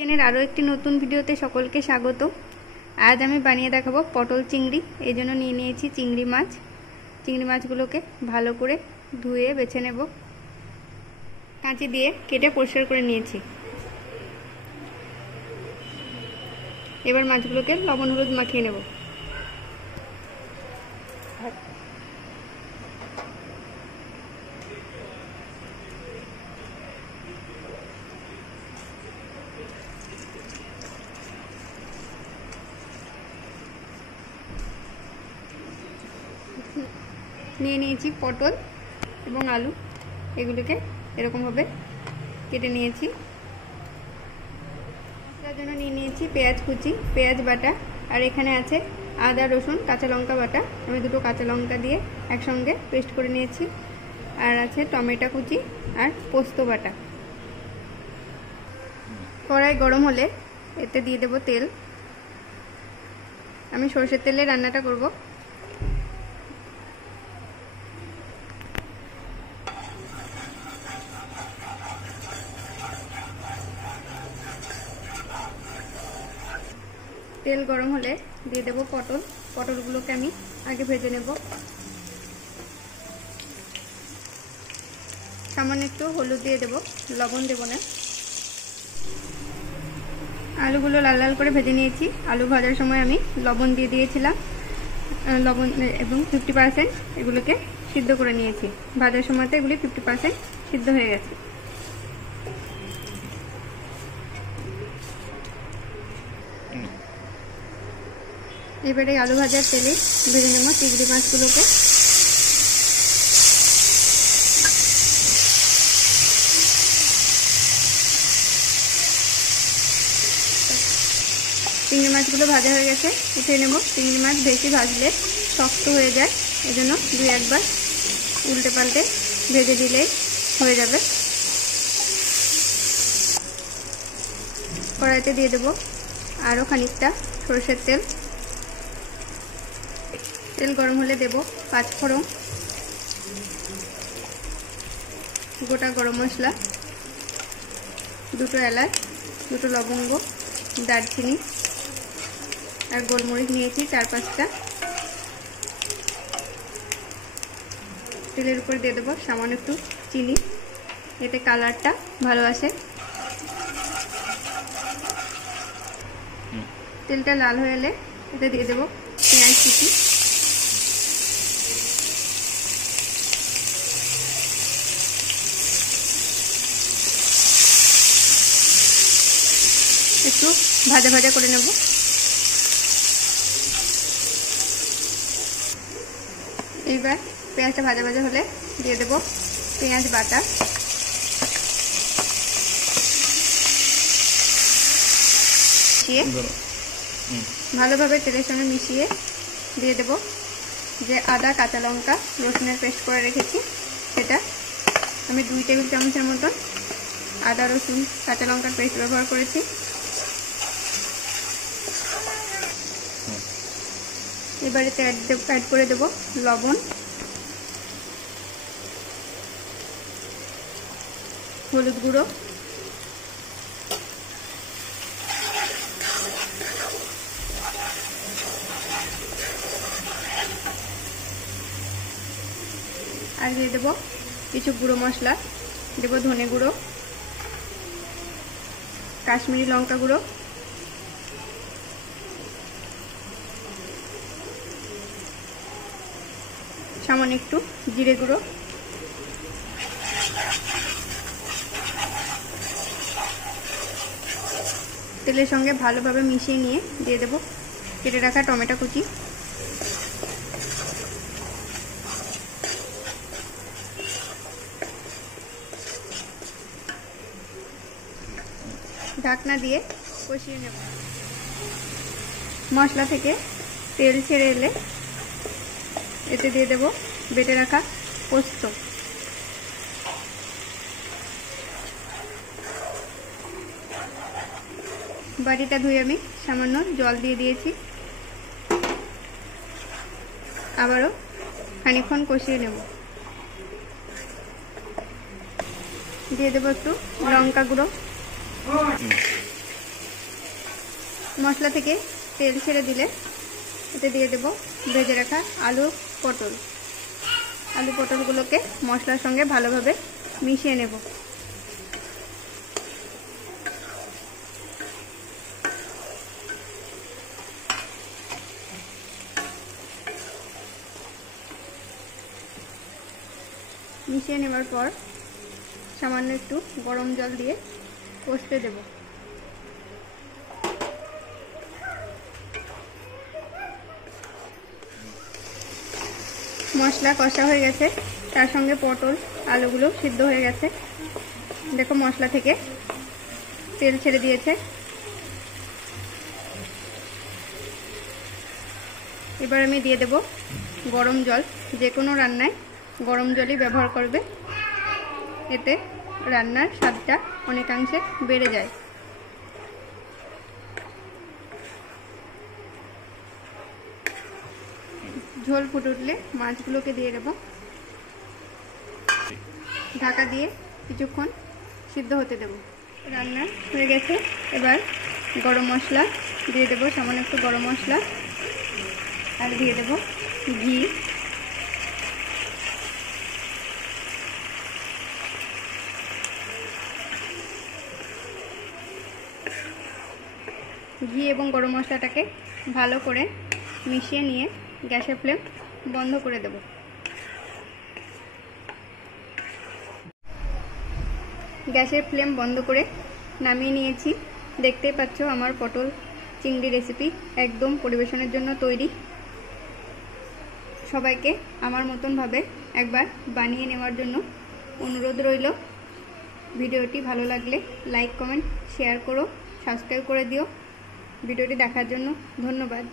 কিচেনের আরও একটি নতুন ভিডিওতে সকলকে স্বাগত। আজ আমি বানিয়ে দেখাবো পটল চিংড়ি। এই জন্য নিয়ে নিয়েছি চিংড়ি মাছ। চিংড়ি মাছগুলোকে ভালো করে ধুয়ে বেছে নেব। কাঁচি দিয়ে কেটে পরিষ্কার করে নিয়েছি। এবার মাছগুলোকে লবণ হলুদ মাখিয়ে নেব। নিয়ে নিয়েছি পটল এবং আলু, এগুলোকে এরকমভাবে কেটে নিয়েছি। তার জন্য নিয়ে নিয়েছি পেঁয়াজ কুচি, পেঁয়াজ বাটা, আর এখানে আছে আদা রসুন কাঁচা লঙ্কা বাটা। আমি দুটো কাঁচা লঙ্কা দিয়ে একসঙ্গে পেস্ট করে নিয়েছি। আর আছে টমেটো কুচি আর পোস্ত বাটা। কড়াই গরম হলে এতে দিয়ে দেব তেল। আমি সরষের তেলে রান্নাটা করব। তেল গরম হলে দিয়ে দেব পটল। পটলগুলোকে আমি আগে ভেজে নেব। সামান্য একটু হলুদ দিয়ে দেব, লবণ দেব না। আলুগুলো লাল লাল করে ভেজে নিয়েছি। আলু ভাজার সময় আমি লবণ দিয়ে দিয়েছিলাম, লবণ এবং 50% এগুলোকে সিদ্ধ করে নিয়েছি। ভাজার সময়তে এগুলি 50% সিদ্ধ হয়ে গেছে। এবারে আলু ভাজার তেলে ভেজে নেব চিংড়ি মাছগুলোকে। চিংড়ি মাছগুলো ভাজা হয়ে গেছে, উঠিয়ে নেব। চিংড়ি মাছ বেশি ভাজলে শক্ত হয়ে যায়, এজন্য দুই একবার উল্টে পাল্টে ভেজে দিলেই হয়ে যাবে। কড়াইতে দিয়ে দেব আরও খানিকটা সরষের তেল। তেল গরম হলে দেব 5 ফোড়ন, গোটা গরম মশলা, 2টো এলাচ, 2টো লবঙ্গ, দারচিনি আর গোলমরিচ নিয়েছি 4-5টা। তেলের উপর দিয়ে দেবো সামান্য একটু চিনি, এতে কালারটা ভালো আসে। তেলটা লাল হয়ে এলে এতে দিয়ে দেবো পেঁয়াজ কুচি। একটু ভাজা ভাজা করে নেব। এইবার পেঁয়াজটা ভাজা ভাজা হলে দিয়ে দেব পেঁয়াজ বাটা। ভালোভাবে তেলের সঙ্গে মিশিয়ে দিয়ে দেব যে আদা কাঁচা লঙ্কা রসুনের পেস্ট করে রেখেছি, সেটা আমি 2 টেবিল চামচের মতন আদা রসুন কাঁচা লঙ্কার পেস্ট ব্যবহার করেছি। এবারে অ্যাড করে দেব লবণ, হলুদ গুঁড়ো, আর দিয়ে দেব কিছু গুঁড়ো মশলা। দেব ধনে গুঁড়ো, কাশ্মীরি লঙ্কা গুঁড়ো, সামান্য একটু জিরে গুঁড়ো, তেলের সঙ্গে ভালোভাবে মিশিয়ে নিয়ে দিয়ে দেব কেটে রাখা টমেটো কুচি। ঢাকনা দিয়ে কষিয়ে নেব। মশলা থেকে তেল ছেড়ে এলে এতে দিয়ে দেব বেটে রাখা পোস্ত। বাটিটা ধুয়ে আমি সামান্য জল দিয়ে দিয়েছি। আবারও খানিকক্ষণ কষিয়ে নেব। দিয়ে দেবো একটু লঙ্কা গুঁড়ো, মশলা থেকে তেল ছেড়ে দিলে এতে দিয়ে দেব ভেজে রাখা আলু পটলগুলোকে মশলার সঙ্গে ভালোভাবে মিশিয়ে নেব। মিশিয়ে নেবার পর সামান্য একটু গরম জল দিয়ে কষতে দেব। মশলা কষা হয়ে গেছে, তার সঙ্গে পটল আলুগুলো সিদ্ধ হয়ে গেছে। দেখো মশলা থেকে তেল ছেড়ে দিয়েছে। এবার আমি দিয়ে দেব গরম জল। যে কোনো রান্নায় গরম জলই ব্যবহার করবে, এতে রান্নার স্বাদটা অনেকাংশে বেড়ে যায়। ঝোল ফুটে উঠলে মাছগুলোকে দিয়ে দেব। ঢাকা দিয়ে কিছুক্ষণ সিদ্ধ হতে দেব। রান্না হয়ে গেছে। এবার গরম মশলা দিয়ে দেব, সামান্য একটু গরম মশলা, আর দিয়ে দেব ঘি। ঘি এবং গরম মশলাটাকে ভালো করে মিশিয়ে নিয়ে গ্যাসের ফ্লেম বন্ধ করে দেব। গ্যাসের ফ্লেম বন্ধ করে নামিয়ে নিয়েছি। দেখতেই পাচ্ছ আমার পটল চিংড়ি রেসিপি একদম পরিবেশনের জন্য তৈরি। সবাইকে আমার মতনভাবে একবার বানিয়ে নেওয়ার জন্য অনুরোধ রইল। ভিডিওটি ভালো লাগলে লাইক, কমেন্ট, শেয়ার করো, সাবস্ক্রাইব করে দিও। ভিডিওটি দেখার জন্য ধন্যবাদ।